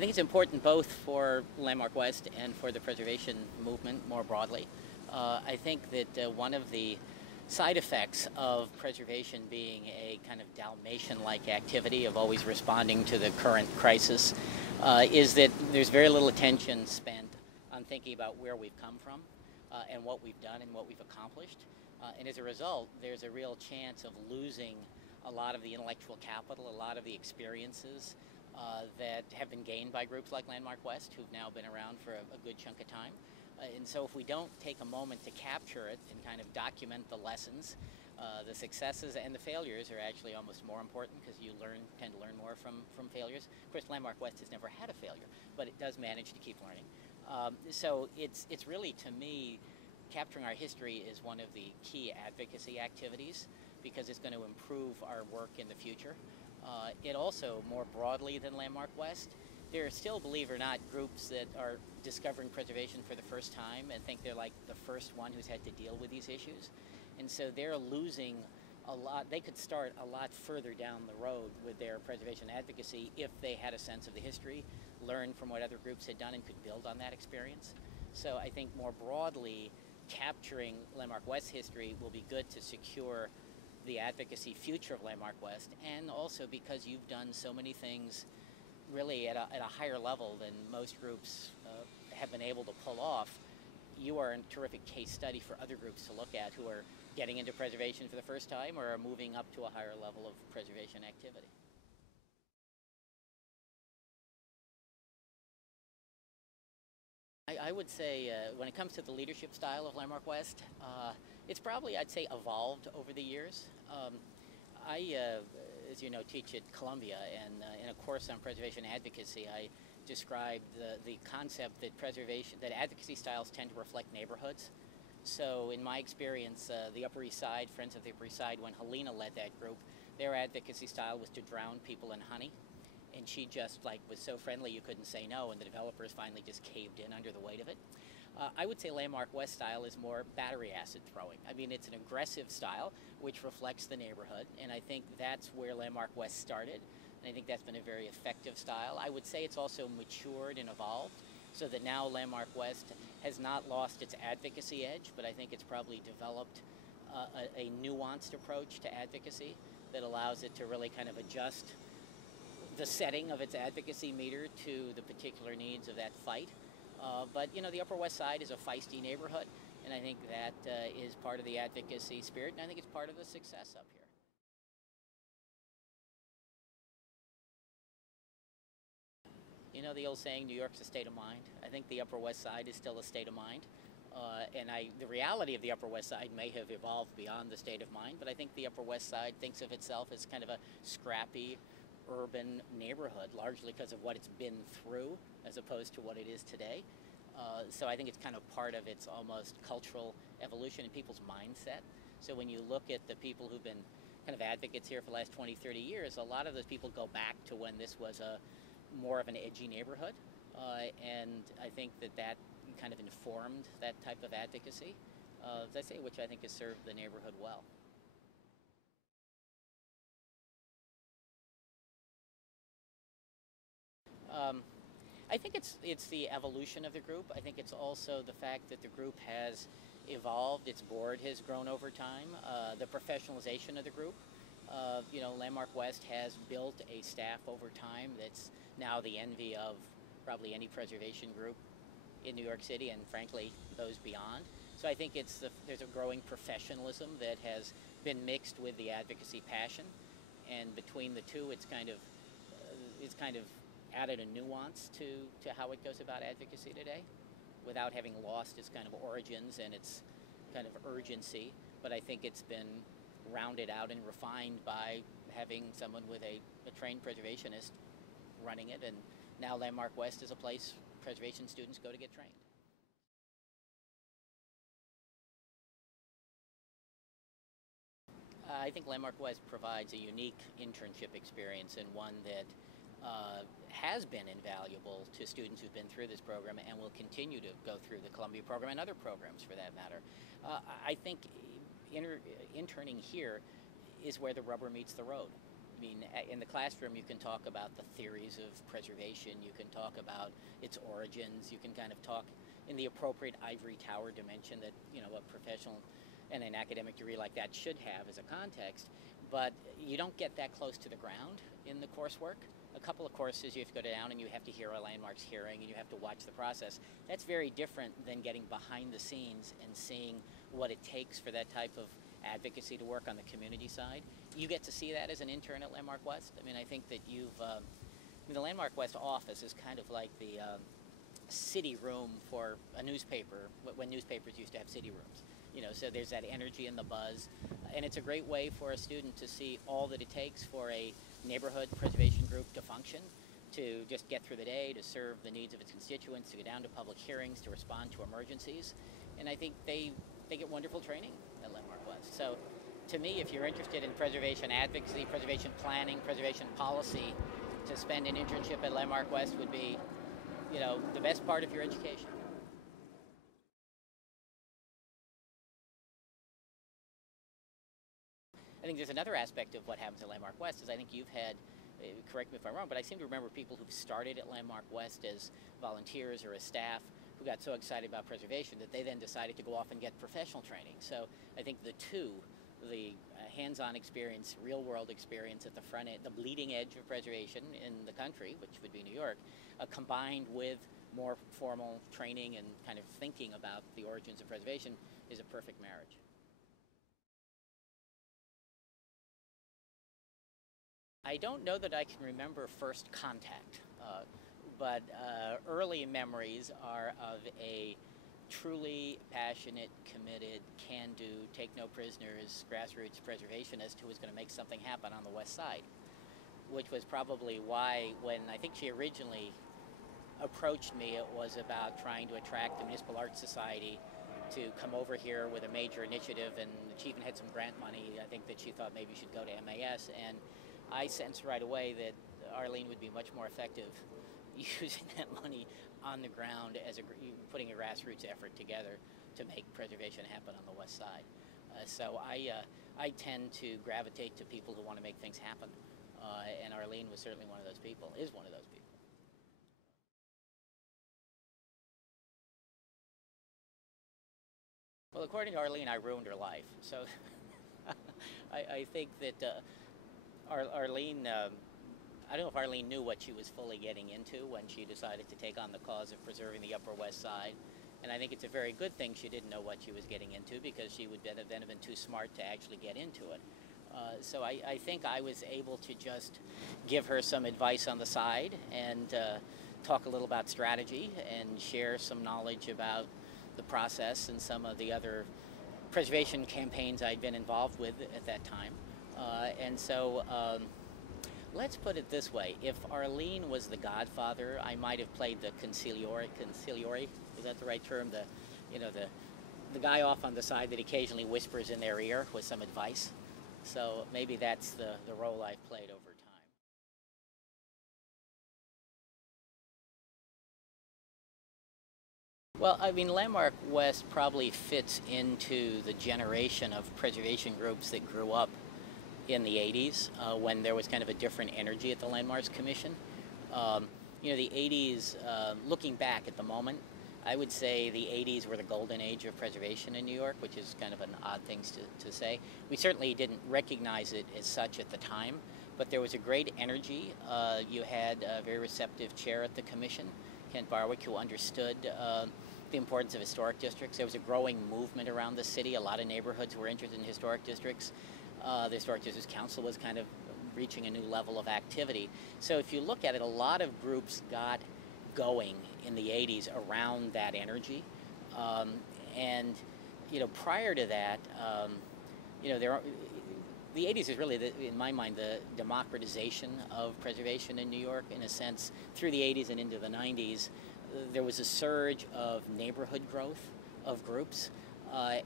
I think it's important both for Landmark West and for the preservation movement more broadly. I think that one of the side effects of preservation being a kind of Dalmatian-like activity of always responding to the current crisis is that there's very little attention spent on thinking about where we've come from and what we've done and what we've accomplished. And as a result, there's a real chance of losing a lot of the intellectual capital, a lot of the experiences that have been gained by groups like Landmark West, who've now been around for a good chunk of time. And so if we don't take a moment to capture it and kind of document the lessons, the successes and the failures are actually almost more important because you tend to learn more from failures. Of course, Landmark West has never had a failure, but it does manage to keep learning. So it's really, to me, capturing our history is one of the key advocacy activities because it's going to improve our work in the future. It also, more broadly than Landmark West, there are still, believe it or not, groups that are discovering preservation for the first time and think they're like the first one who's had to deal with these issues. And so they're losing a lot. They could start a lot further down the road with their preservation advocacy if they had a sense of the history, learned from what other groups had done, and could build on that experience. So I think more broadly, capturing Landmark West's history will be good to secure the advocacy future of Landmark West, and also because you've done so many things really at a higher level than most groups have been able to pull off. You are a terrific case study for other groups to look at who are getting into preservation for the first time or are moving up to a higher level of preservation activity. I would say when it comes to the leadership style of Landmark West, it's probably, I'd say, evolved over the years. I, as you know, teach at Columbia, and in a course on preservation advocacy, I described the concept that advocacy styles tend to reflect neighborhoods. So in my experience, the Upper East Side, Friends of the Upper East Side, when Helena led that group, their advocacy style was to drown people in honey. And she just was so friendly you couldn't say no, and the developers finally just caved in under the weight of it. I would say Landmark West style is more battery acid throwing. I mean, it's an aggressive style which reflects the neighborhood, and I think that's where Landmark West started, and I think that's been a very effective style. I would say it's also matured and evolved, so that now Landmark West has not lost its advocacy edge, but I think it's probably developed a nuanced approach to advocacy that allows it to really kind of adjust the setting of its advocacy meter to the particular needs of that fight. But, you know, the Upper West Side is a feisty neighborhood, and I think that is part of the advocacy spirit, and I think it's part of the success up here. You know the old saying, New York's a state of mind? I think the Upper West Side is still a state of mind. And the reality of the Upper West Side may have evolved beyond the state of mind, but I think the Upper West Side thinks of itself as kind of a scrappy, urban neighborhood, largely because of what it's been through as opposed to what it is today. So I think it's kind of part of its almost cultural evolution in people's mindset. So when you look at the people who've been kind of advocates here for the last 20, 30 years, a lot of those people go back to when this was more of an edgy neighborhood. And I think that kind of informed that type of advocacy, as I say, which I think has served the neighborhood well. I think it's the evolution of the group. I think it's also the fact that the group has evolved. Its board has grown over time. The professionalization of the group. You know, Landmark West has built a staff over time that's now the envy of probably any preservation group in New York City, and frankly, those beyond. So I think there's a growing professionalism that has been mixed with the advocacy passion, and between the two, it's kind of added a nuance to how it goes about advocacy today without having lost its kind of origins and its kind of urgency. But I think it's been rounded out and refined by having someone with a trained preservationist running it, and now Landmark West is a place preservation students go to get trained. I think Landmark West provides a unique internship experience, and one that has been invaluable to students who've been through this program and will continue to go through the Columbia program and other programs for that matter. I think interning here is where the rubber meets the road. mean, in the classroom, you can talk about the theories of preservation. You can talk about its origins. You can kind of talk in the appropriate ivory tower dimension that, you know, a professional and an academic degree like that should have as a context. But you don't get that close to the ground in the coursework. A couple of courses you have to go down and you have to hear a landmarks hearing and you have to watch the process. That's very different than getting behind the scenes and seeing what it takes for that type of advocacy to work on the community side. You get to see that as an intern at Landmark West. I mean, I think that the Landmark West office is kind of like the city room for a newspaper, when newspapers used to have city rooms. You know, so there's that energy and the buzz, and it's a great way for a student to see all that it takes for a neighborhood preservation group to function, to just get through the day, to serve the needs of its constituents, to go down to public hearings, to respond to emergencies. And I think they get wonderful training at Landmark West. So to me, if you're interested in preservation advocacy, preservation planning, preservation policy, to spend an internship at Landmark West would be, you know, the best part of your education. I think there's another aspect of what happens at Landmark West is I think you've had, correct me if I'm wrong, but I seem to remember people who've started at Landmark West as volunteers or as staff who got so excited about preservation that they then decided to go off and get professional training. So I think the two, the hands-on experience, real-world experience at the front end, the bleeding edge of preservation in the country, which would be New York, combined with more formal training and kind of thinking about the origins of preservation is a perfect marriage. I don't know that I can remember first contact, but early memories are of a truly passionate, committed, can-do, take-no-prisoners, grassroots preservationist who was going to make something happen on the West Side, which was probably why when I think she originally approached me, it was about trying to attract the Municipal Arts Society to come over here with a major initiative, and she even had some grant money. I think that she thought maybe she'd go to MAS, and I sensed right away that Arlene would be much more effective using that money on the ground as putting a grassroots effort together to make preservation happen on the West Side. So I tend to gravitate to people who want to make things happen, and Arlene was certainly one of those people, is one of those people. Well, according to Arlene, I ruined her life. So I think that Arlene, I don't know if Arlene knew what she was fully getting into when she decided to take on the cause of preserving the Upper West Side. And I think it's a very good thing she didn't know what she was getting into, because she would then have been too smart to actually get into it. So I think I was able to just give her some advice on the side and talk a little about strategy and share some knowledge about the process and some of the other preservation campaigns I'd been involved with at that time. And so let's put it this way. If Arlene was the godfather, I might have played the conciliore, is that the right term? The guy off on the side that occasionally whispers in their ear with some advice. So maybe that's the role I've played over time. Well, I mean, Landmark West probably fits into the generation of preservation groups that grew up in the 80s, when there was kind of a different energy at the Landmarks Commission. You know, the 80s, looking back at the moment, I would say the 80s were the golden age of preservation in New York, which is kind of an odd thing to say. We certainly didn't recognize it as such at the time, but there was a great energy. You had a very receptive chair at the commission, Kent Barwick, who understood the importance of historic districts. There was a growing movement around the city. A lot of neighborhoods were interested in historic districts. The Historic Districts Council was kind of reaching a new level of activity. So if you look at it, a lot of groups got going in the 80s around that energy. And, you know, prior to that, you know, the 80s is really, in my mind, the democratization of preservation in New York. In a sense, through the 80s and into the 90s, there was a surge of neighborhood growth of groups.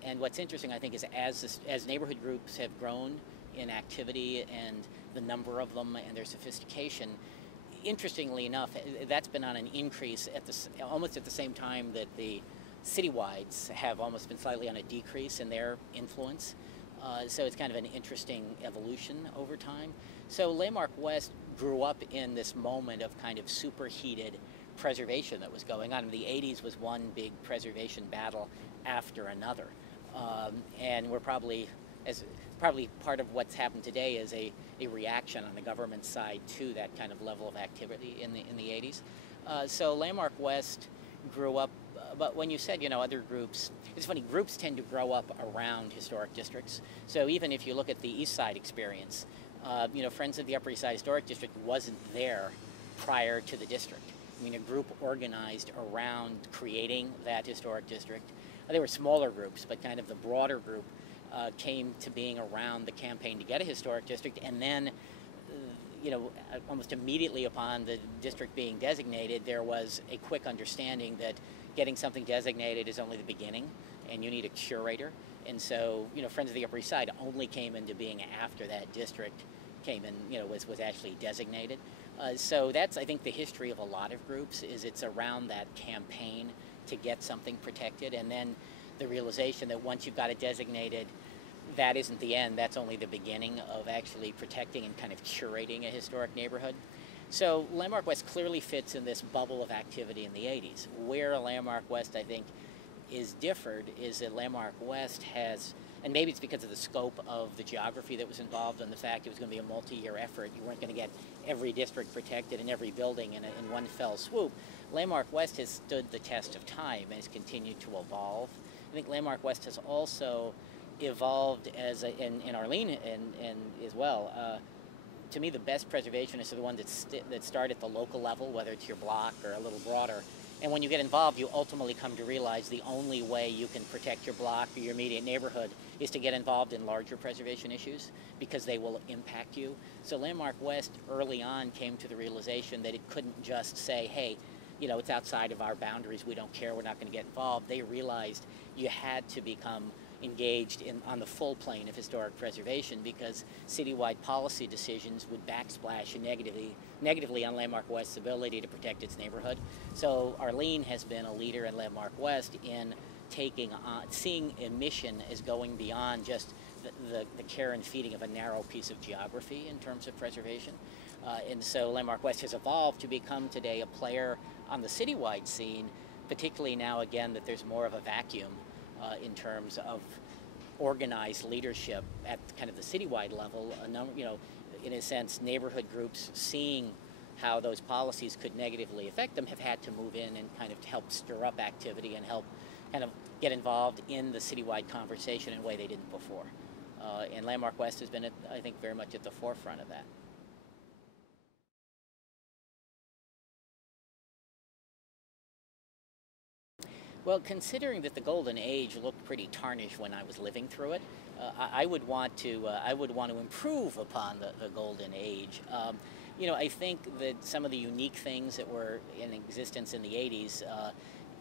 And what's interesting, I think, is as neighborhood groups have grown in activity and the number of them and their sophistication, interestingly enough, that's been on an increase almost at the same time that the citywides have almost been slightly on a decrease in their influence. So it's kind of an interesting evolution over time. So Landmark West grew up in this moment of kind of superheated preservation that was going on. The 80s was one big preservation battle after another. And we're probably part of what's happened today is a reaction on the government side to that kind of level of activity in the 80s. So Landmark West grew up, but when you said, other groups, it's funny, groups tend to grow up around historic districts. So even if you look at the East Side experience, Friends of the Upper East Side Historic District wasn't there prior to the district. I mean, a group organized around creating that historic district. There were smaller groups, but kind of the broader group came to being around the campaign to get a historic district, and then almost immediately upon the district being designated, there was a quick understanding that getting something designated is only the beginning, and you need a curator. And so, Friends of the Upper East Side only came into being after that district came in, was actually designated. So that's, I think, the history of a lot of groups, is it's around that campaign to get something protected, and then the realization that once you've got it designated, that isn't the end, that's only the beginning of actually protecting and kind of curating a historic neighborhood. So Landmark West clearly fits in this bubble of activity in the 80s. Where Landmark West, I think, is differed is that Landmark West has, and maybe it's because of the scope of the geography that was involved and the fact it was going to be a multi-year effort. You weren't going to get every district protected and every building in one fell swoop. Landmark West has stood the test of time and has continued to evolve. I think Landmark West has also evolved as and Arlene and as well. To me, the best preservationists are the ones that start at the local level, whether it's your block or a little broader. And when you get involved, you ultimately come to realize the only way you can protect your block or your immediate neighborhood is to get involved in larger preservation issues, because they will impact you. So Landmark West early on came to the realization that it couldn't just say, hey, it's outside of our boundaries, we don't care, we're not going to get involved. They realized you had to become engaged on the full plane of historic preservation, because citywide policy decisions would backsplash negatively on Landmark West's ability to protect its neighborhood. So Arlene has been a leader in Landmark West in seeing a mission as going beyond just the care and feeding of a narrow piece of geography in terms of preservation. And so Landmark West has evolved to become today a player on the citywide scene, particularly now, again, that there's more of a vacuum in terms of organized leadership at kind of the citywide level. In a sense, neighborhood groups seeing how those policies could negatively affect them have had to move in and kind of help stir up activity and help kind of get involved in the citywide conversation in a way they didn't before. And Landmark West has been, I think, very much at the forefront of that. Well, considering that the Golden Age looked pretty tarnished when I was living through it, I would want to improve upon the Golden Age. I think that some of the unique things that were in existence in the 80s,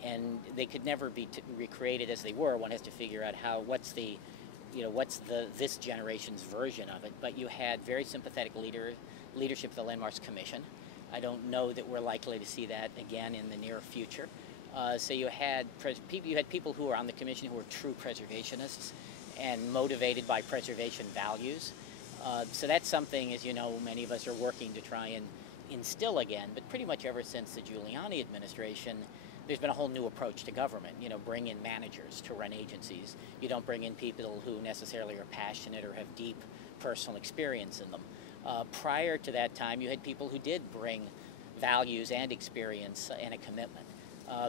and they could never be recreated as they were. One has to figure out what's this generation's version of it. But you had very sympathetic leadership of the Landmarks Commission. I don't know that we're likely to see that again in the near future. So you had people who were on the commission who were true preservationists and motivated by preservation values. So that's something, as you know, many of us are working to try and instill again. But pretty much ever since the Giuliani administration, there's been a whole new approach to government. Bring in managers to run agencies. You don't bring in people who necessarily are passionate or have deep personal experience in them. Prior to that time, you had people who did bring values and experience and a commitment.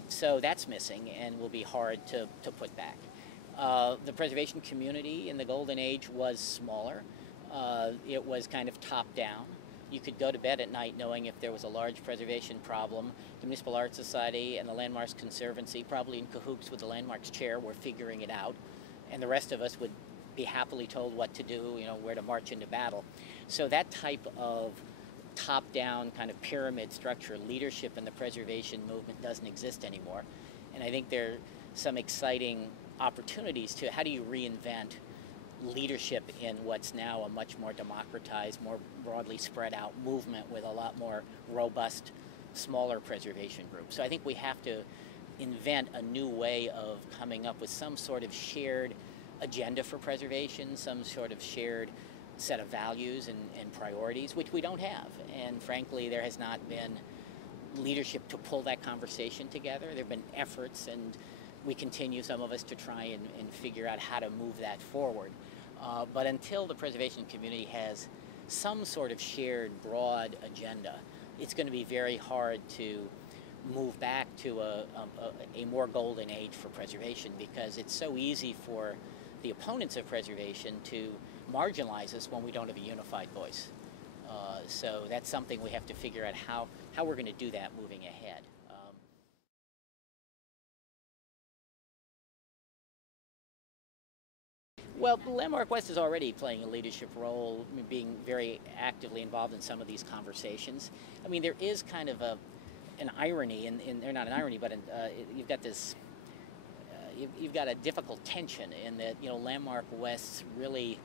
So that's missing and will be hard to put back. The preservation community in the Golden Age was smaller. It was kind of top-down. You could go to bed at night knowing if there was a large preservation problem, the Municipal Art Society and the Landmarks Conservancy, probably in cahoots with the Landmarks Chair, were figuring it out, and the rest of us would be happily told what to do, where to march into battle. So that type of top-down kind of pyramid structure leadership in the preservation movement doesn't exist anymore. And I think there are some exciting opportunities to how do you reinvent leadership in what's now a much more democratized, more broadly spread out movement with a lot more robust, smaller preservation groups. So I think we have to invent a new way of coming up with some sort of shared agenda for preservation, some sort of shared set of values and priorities, which we don't have. And frankly, there has not been leadership to pull that conversation together. There have been efforts, and we continue, some of us, to try and figure out how to move that forward. But until the preservation community has some sort of shared broad agenda, it's going to be very hard to move back to a more golden age for preservation, because it's so easy for the opponents of preservation to marginalize us when we don't have a unified voice. So that's something we have to figure out how we're going to do that moving ahead. Well, Landmark West is already playing a leadership role, being very actively involved in some of these conversations. I mean, there is kind of an irony, or not an irony, but you've got this, you've got a difficult tension in that, Landmark West's really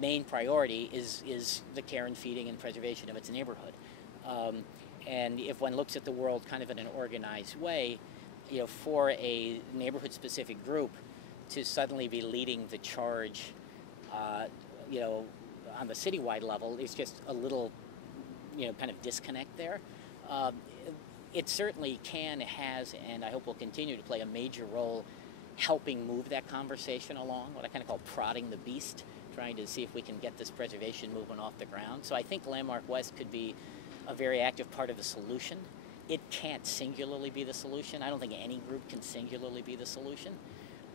main priority is the care and feeding and preservation of its neighborhood. And if one looks at the world kind of in an organized way, for a neighborhood-specific group to suddenly be leading the charge, on the citywide level, is just a little, kind of disconnect there. It certainly can, has, and I hope will continue to play a major role helping move that conversation along, what I kind of call prodding the beast, trying to see if we can get this preservation movement off the ground. So I think Landmark West could be a very active part of the solution. It can't singularly be the solution. I don't think any group can singularly be the solution.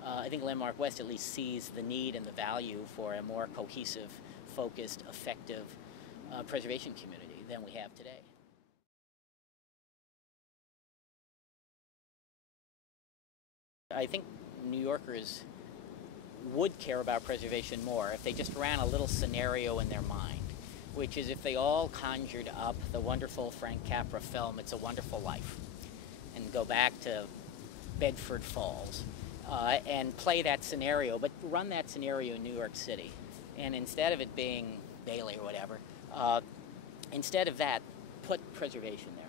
I think Landmark West at least sees the need and the value for a more cohesive, focused, effective preservation community than we have today. I think New Yorkers would care about preservation more if they just ran a little scenario in their mind, which is if they all conjured up the wonderful Frank Capra film, It's a Wonderful Life, and go back to Bedford Falls, and play that scenario, but run that scenario in New York City. And instead of it being Bailey or whatever, instead of that, put preservation there.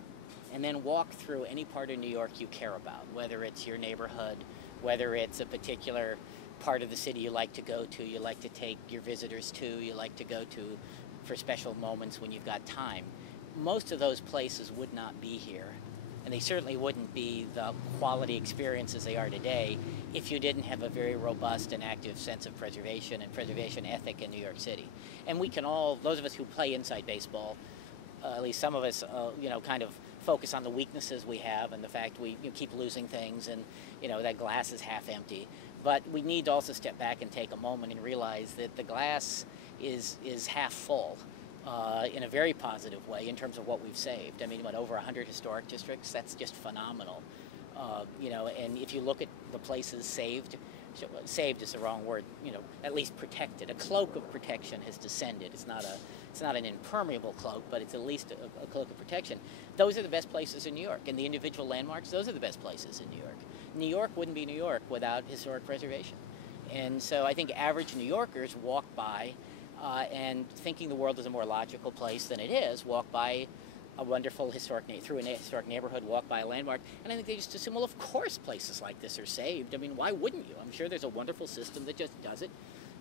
And then walk through any part of New York you care about, whether it's your neighborhood, whether it's a particular part of the city you like to go to, you like to take your visitors to, you like to go to for special moments when you've got time. Most of those places would not be here, and they certainly wouldn't be the quality experiences they are today if you didn't have a very robust and active sense of preservation and preservation ethic in New York City. And we can all, those of us who play inside baseball, at least some of us, kind of focus on the weaknesses we have and the fact we keep losing things, and that glass is half empty. But we need to also step back and take a moment and realize that the glass is half full in a very positive way in terms of what we've saved. I mean, over 100 historic districts, that's just phenomenal. And if you look at the places saved is the wrong word, at least protected. A cloak of protection has descended. It's not an impermeable cloak, but it's at least a cloak of protection. Those are the best places in New York, and the individual landmarks, those are the best places in New York. New York wouldn't be New York without historic preservation. And so I think average New Yorkers walk by and thinking the world is a more logical place than it is, walk by a wonderful historic neighborhood, walk by a landmark, and I think they just assume, well, of course places like this are saved. I mean, why wouldn't you? I'm sure there's a wonderful system that just does it,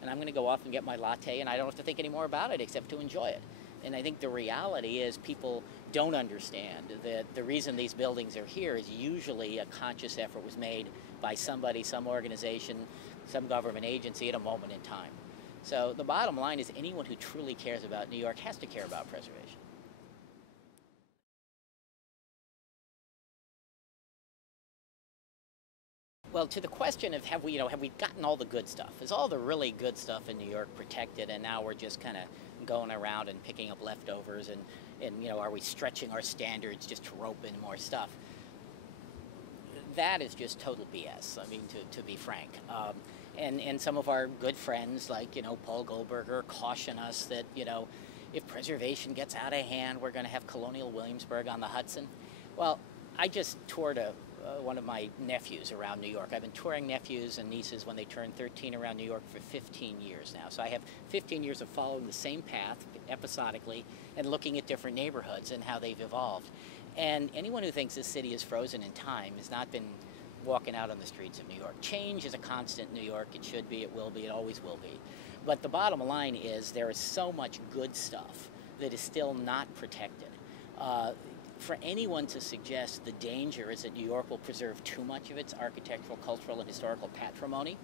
and I'm going to go off and get my latte, and I don't have to think any more about it except to enjoy it. And I think the reality is people don't understand that the reason these buildings are here is usually a conscious effort was made by somebody, some organization, some government agency at a moment in time. So the bottom line is anyone who truly cares about New York has to care about preservation. Well, to the question of have we gotten all the good stuff? Is all the really good stuff in New York protected, and now we're just kind of going around and picking up leftovers, and are we stretching our standards just to rope in more stuff? That is just total BS. I mean, to be frank. And some of our good friends, like Paul Goldberger, caution us that if preservation gets out of hand, we're going to have Colonial Williamsburg on the Hudson. Well, I just toured one of my nephews around New York. I've been touring nephews and nieces when they turn 13 around New York for 15 years now. So I have 15 years of following the same path episodically and looking at different neighborhoods and how they've evolved. And anyone who thinks this city is frozen in time has not been walking out on the streets of New York. Change is a constant in New York. It should be, it will be, it always will be. But the bottom line is there is so much good stuff that is still not protected. For anyone to suggest the danger is that New York will preserve too much of its architectural, cultural, and historical patrimony,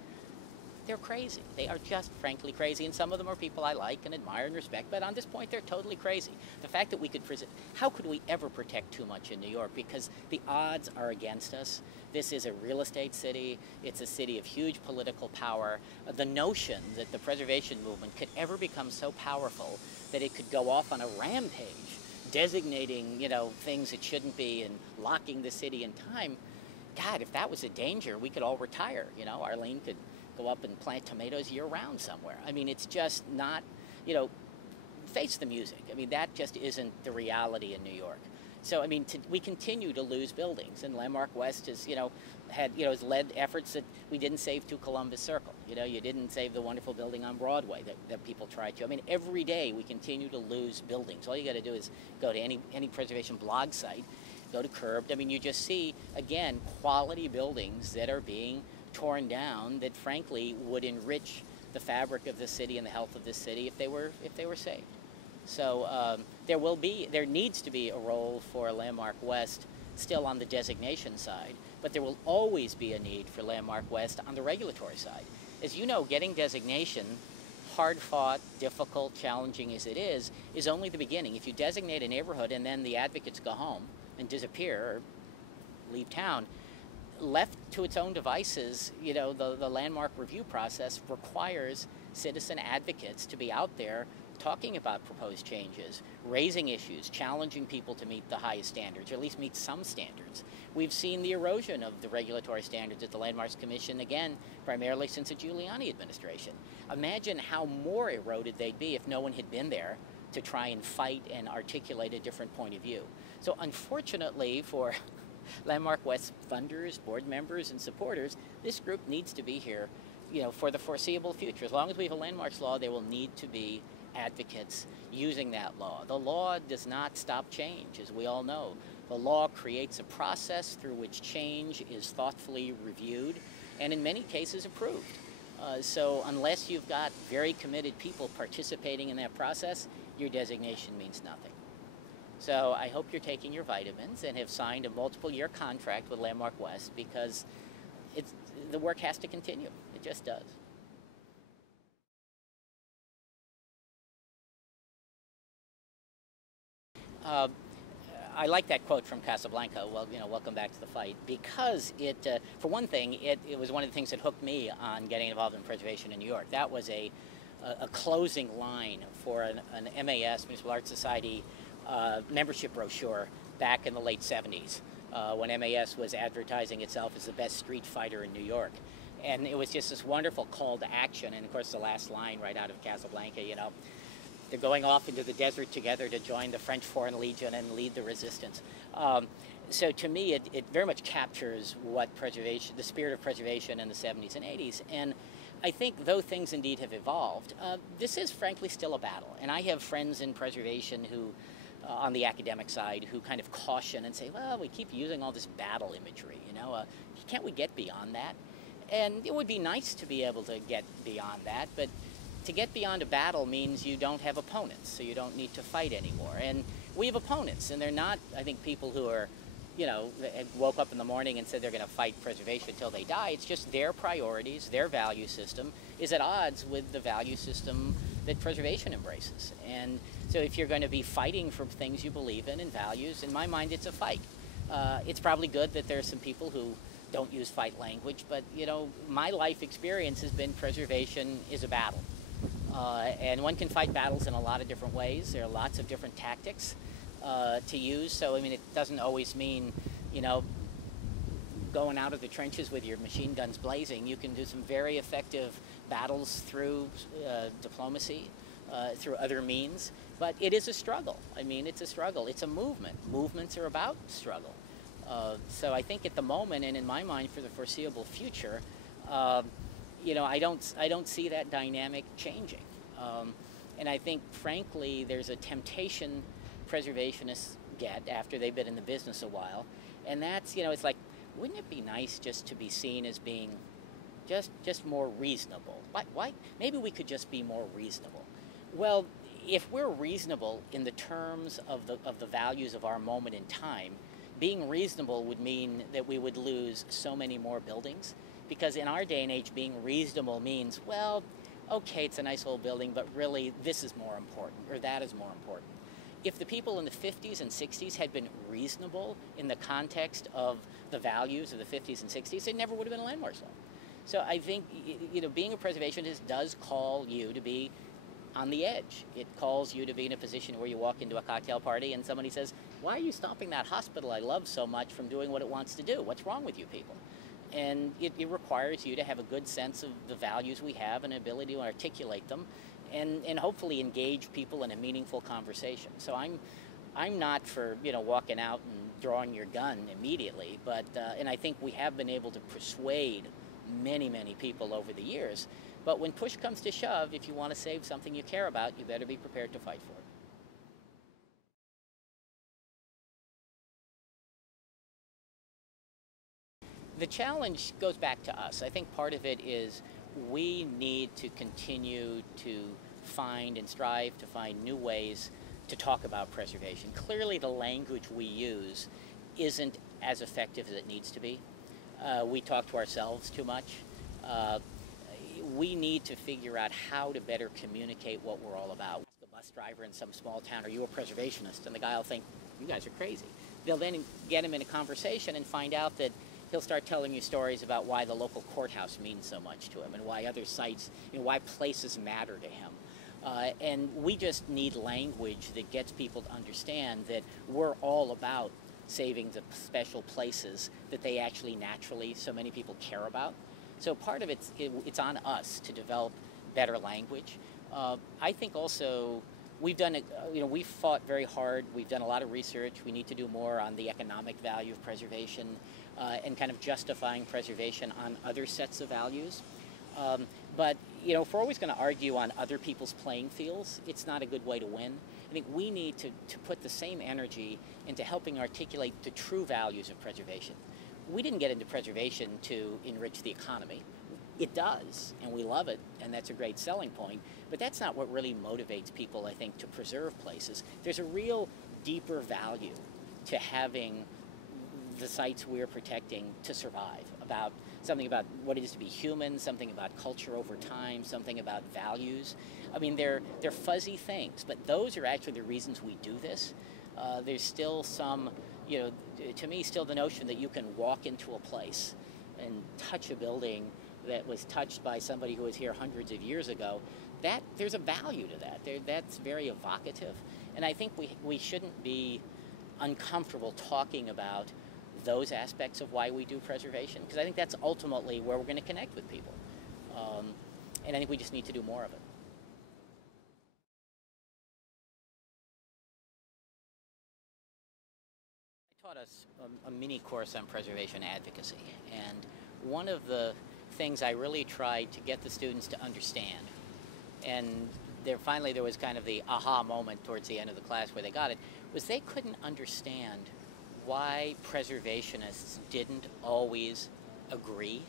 they're crazy. They are just frankly crazy, and some of them are people I like and admire and respect, but on this point they're totally crazy. The fact that we could how could we ever protect too much in New York? Because the odds are against us. This is a real estate city. It's a city of huge political power. The notion that the preservation movement could ever become so powerful that it could go off on a rampage, designating, things it shouldn't be and locking the city in time, God, if that was a danger, we could all retire. Arlene could go up and plant tomatoes year-round somewhere. I mean, it's just not, face the music. I mean, that just isn't the reality in New York. So, I mean, we continue to lose buildings, and Landmark West has, has led efforts that we didn't save to Columbus Circle. You didn't save the wonderful building on Broadway that people tried to. I mean, every day we continue to lose buildings. All you got to do is go to any preservation blog site, go to Curbed. I mean, you just see, again, quality buildings that are being torn down that frankly would enrich the fabric of the city and the health of this city if they were saved. So there needs to be a role for Landmark West still on the designation side, but there will always be a need for Landmark West on the regulatory side. As you know, getting designation, hard-fought, difficult, challenging as it is only the beginning. If you designate a neighborhood and then the advocates go home and disappear or leave town, left to its own devices, the landmark review process requires citizen advocates to be out there talking about proposed changes, raising issues, challenging people to meet the highest standards, or at least meet some standards. We've seen the erosion of the regulatory standards at the Landmarks Commission, again, primarily since the Giuliani administration. Imagine how more eroded they'd be if no one had been there to try and fight and articulate a different point of view. So unfortunately for Landmark West funders, board members, and supporters, this group needs to be here, for the foreseeable future. As long as we have a landmarks law, there will need to be advocates using that law. The law does not stop change, as we all know. The law creates a process through which change is thoughtfully reviewed and in many cases approved. So unless you've got very committed people participating in that process, your designation means nothing. So I hope you're taking your vitamins and have signed a multiple-year contract with Landmark West, because the work has to continue. It just does. I like that quote from Casablanca, well, welcome back to the fight, because for one thing, it was one of the things that hooked me on getting involved in preservation in New York. That was a closing line for an MAS, Municipal Art Society, membership brochure back in the late 70s, when MAS was advertising itself as the best street fighter in New York. And it was just this wonderful call to action, and of course the last line right out of Casablanca, they're going off into the desert together to join the French Foreign Legion and lead the resistance. So to me, it very much captures what the spirit of preservation in the 70s and 80s. And I think though things indeed have evolved, this is frankly still a battle. And I have friends in preservation who, on the academic side, who kind of caution and say, well, we keep using all this battle imagery, can't we get beyond that? And it would be nice to be able to get beyond that, but to get beyond a battle means you don't have opponents, so you don't need to fight anymore. And we have opponents, and they're not, I think, people who are, woke up in the morning and said they're going to fight preservation until they die. It's just their priorities, their value system is at odds with the value system that preservation embraces. And so if you're going to be fighting for things you believe in and values, in my mind, it's a fight. It's probably good that there are some people who don't use fight language, but, my life experience has been preservation is a battle. And one can fight battles in a lot of different ways. There are lots of different tactics to use. So, I mean, it doesn't always mean, going out of the trenches with your machine guns blazing. You can do some very effective battles through diplomacy, through other means. But it is a struggle. I mean, it's a struggle. It's a movement. Movements are about struggle. So I think at the moment, and in my mind for the foreseeable future, I don't see that dynamic changing. And I think, frankly, there's a temptation preservationists get after they've been in the business a while, and that's, it's like wouldn't it be nice just to be seen as being just more reasonable? Why? Maybe we could just be more reasonable. Well, if we're reasonable in the terms of the values of our moment in time, being reasonable would mean that we would lose so many more buildings, because in our day and age, being reasonable means, well, okay, it's a nice old building, but really this is more important, or that is more important. If the people in the 50s and 60s had been reasonable in the context of the values of the 50s and 60s, it never would have been a landmarks law. So I think, being a preservationist does call you to be on the edge. It calls you to be in a position where you walk into a cocktail party and somebody says, why are you stopping that hospital I love so much from doing what it wants to do? What's wrong with you people? And it requires you to have a good sense of the values we have and ability to articulate them, and hopefully engage people in a meaningful conversation. So I'm not for walking out and drawing your gun immediately, but and I think we have been able to persuade many people over the years. But when push comes to shove, if you want to save something you care about, you better be prepared to fight for it. The challenge goes back to us. I think part of it is we need to continue to find and strive to find new ways to talk about preservation. Clearly, the language we use isn't as effective as it needs to be. We talk to ourselves too much. We need to figure out how to better communicate what we're all about. The bus driver in some small town, are you a preservationist? And the guy will think, you guys are crazy. They'll then get him in a conversation and find out that he'll start telling you stories about why the local courthouse means so much to him, and why other sites, why places matter to him. And we just need language that gets people to understand that we're all about saving the special places that they actually naturally, so many people care about. So part of it's on us to develop better language. I think also we've done it, we've fought very hard. We've done a lot of research. We need to do more on the economic value of preservation, and kind of justifying preservation on other sets of values. But if we're always going to argue on other people's playing fields, it's not a good way to win. I think we need to put the same energy into helping articulate the true values of preservation. We didn't get into preservation to enrich the economy. It does, and we love it, and that's a great selling point, but that's not what really motivates people, I think, to preserve places. There's a real deeper value to having the sites we're protecting to survive, something about what it is to be human, something about culture over time, something about values. I mean, they're fuzzy things, but those are actually the reasons we do this. There's still some, to me, still the notion that you can walk into a place and touch a building that was touched by somebody who was here hundreds of years ago, that there's a value to that. That's very evocative. And I think we shouldn't be uncomfortable talking about those aspects of why we do preservation, because I think that's ultimately where we're going to connect with people. And I think we just need to do more of it. I taught us a mini course on preservation advocacy, and one of the things I really tried to get the students to understand, and finally there was kind of the aha moment towards the end of the class where they got it, was they couldn't understand why preservationists didn't always agree,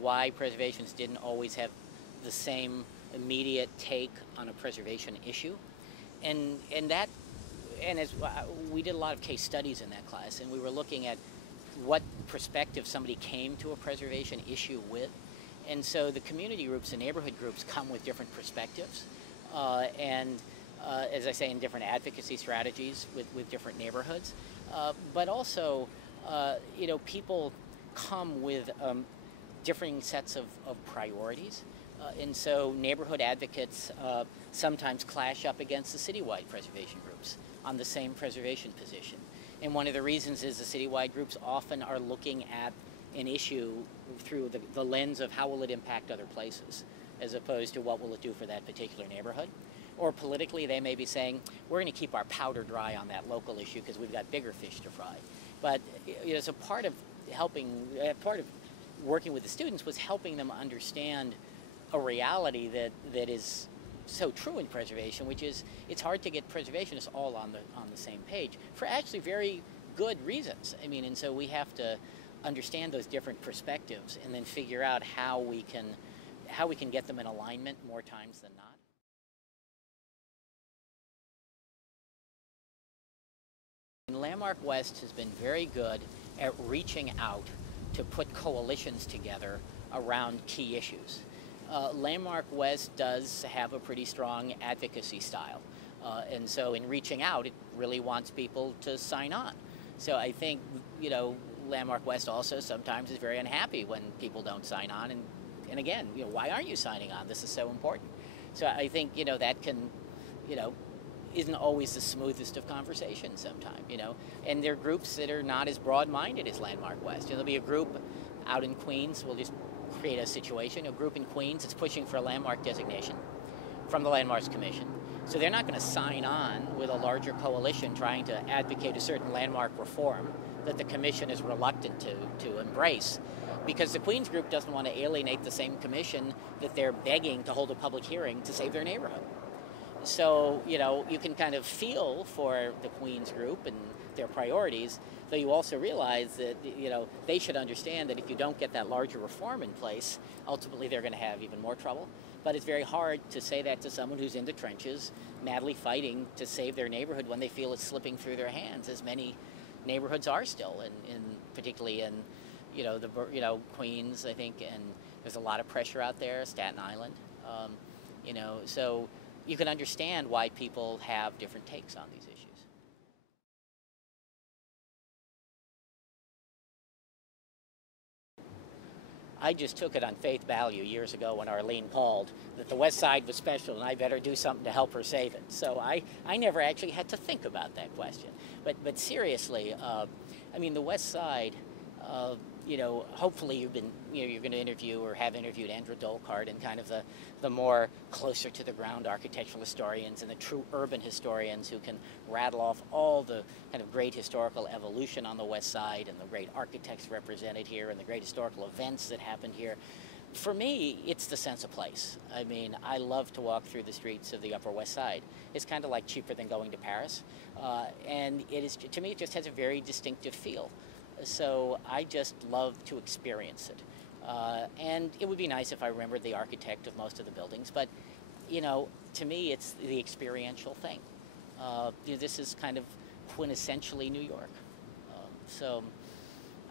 why preservationists didn't always have the same immediate take on a preservation issue. And as we did a lot of case studies in that class, and we were looking at what perspective somebody came to a preservation issue with. And so the community groups, the neighborhood groups, come with different perspectives, and as I say, in different advocacy strategies with different neighborhoods. But also, people come with differing sets of priorities. And so neighborhood advocates sometimes clash up against the citywide preservation groups on the same preservation position. And one of the reasons is the citywide groups often are looking at an issue through the lens of how will it impact other places, as opposed to what will it do for that particular neighborhood. Or politically, they may be saying, we're going to keep our powder dry on that local issue because we've got bigger fish to fry. But so part of working with the students was helping them understand a reality that is so true in preservation, which is it's hard to get preservationists all on the same page for actually very good reasons. I mean, and so we have to understand those different perspectives and then figure out how we can get them in alignment more times than not. And Landmark West has been very good at reaching out to put coalitions together around key issues. Landmark West does have a pretty strong advocacy style. And so in reaching out, it really wants people to sign on. So I think, Landmark West also sometimes is very unhappy when people don't sign on. And again, why aren't you signing on? This is so important. So I think, that can, isn't always the smoothest of conversations sometimes, And there are groups that are not as broad-minded as Landmark West. There'll be a group out in Queens, we'll just create a situation, a group in Queens that's pushing for a landmark designation from the Landmarks Commission. So they're not going to sign on with a larger coalition trying to advocate a certain landmark reform that the commission is reluctant to embrace, because the Queens group doesn't want to alienate the same commission that they're begging to hold a public hearing to save their neighborhood. So, you can kind of feel for the Queens group and their priorities, though you also realize that, they should understand that if you don't get that larger reform in place, ultimately they're going to have even more trouble. But it's very hard to say that to someone who's in the trenches, madly fighting to save their neighborhood when they feel it's slipping through their hands, as many neighborhoods are still, particularly in, Queens, I think, and there's a lot of pressure out there, Staten Island, so you can understand why people have different takes on these issues. I just took it on faith value years ago when Arlene called that the West Side was special and I better do something to help her save it. So I never actually had to think about that question. But seriously, the West Side, hopefully you're going to interview or have interviewed Andrew Dolkart and kind of the more closer to the ground architectural historians and the true urban historians who can rattle off all the kind of great historical evolution on the West Side and the great architects represented here and the great historical events that happened here. For me, it's the sense of place. I love to walk through the streets of the Upper West Side. It's kind of like cheaper than going to Paris. And it is, to me, it just has a very distinctive feel. So I just love to experience it. And it would be nice if I remembered the architect of most of the buildings, but, to me, it's the experiential thing. This is kind of quintessentially New York. So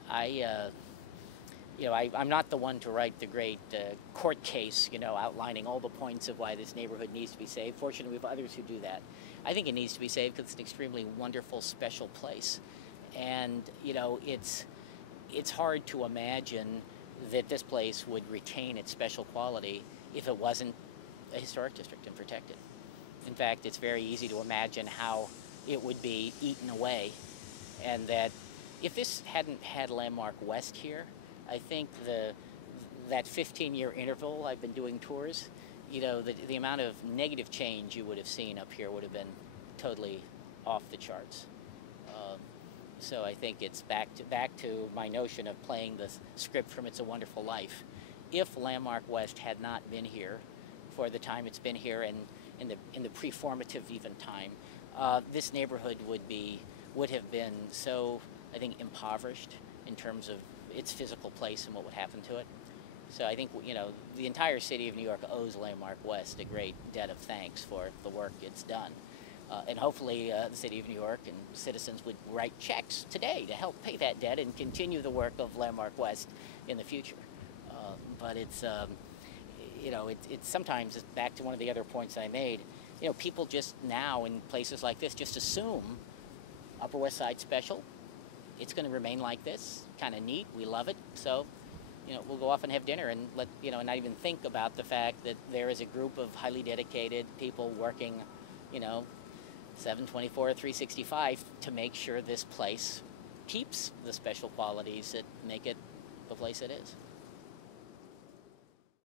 I'm not the one to write the great court case, outlining all the points of why this neighborhood needs to be saved. Fortunately, we have others who do that. I think it needs to be saved because it's an extremely wonderful, special place. And, it's hard to imagine that this place would retain its special quality if it wasn't a historic district and protected. In fact, it's very easy to imagine how it would be eaten away, and that if this hadn't had Landmark West here, I think that 15-year interval I've been doing tours, the amount of negative change you would have seen up here would have been totally off the charts. So I think it's back to my notion of playing the script from It's a Wonderful Life. If Landmark West had not been here for the time it's been here and in the pre-formative even time, this neighborhood would have been so, I think, impoverished in terms of its physical place and what would happen to it. So I think, the entire city of New York owes Landmark West a great debt of thanks for the work it's done. And hopefully the city of New York and citizens would write checks today to help pay that debt and continue the work of Landmark West in the future. But it's, it's sometimes, back to one of the other points I made, people just now in places like this just assume Upper West Side special. It's going to remain like this, kind of neat. We love it. So, we'll go off and have dinner and and not even think about the fact that there is a group of highly dedicated people working, 7/24, 365 to make sure this place keeps the special qualities that make it the place it is.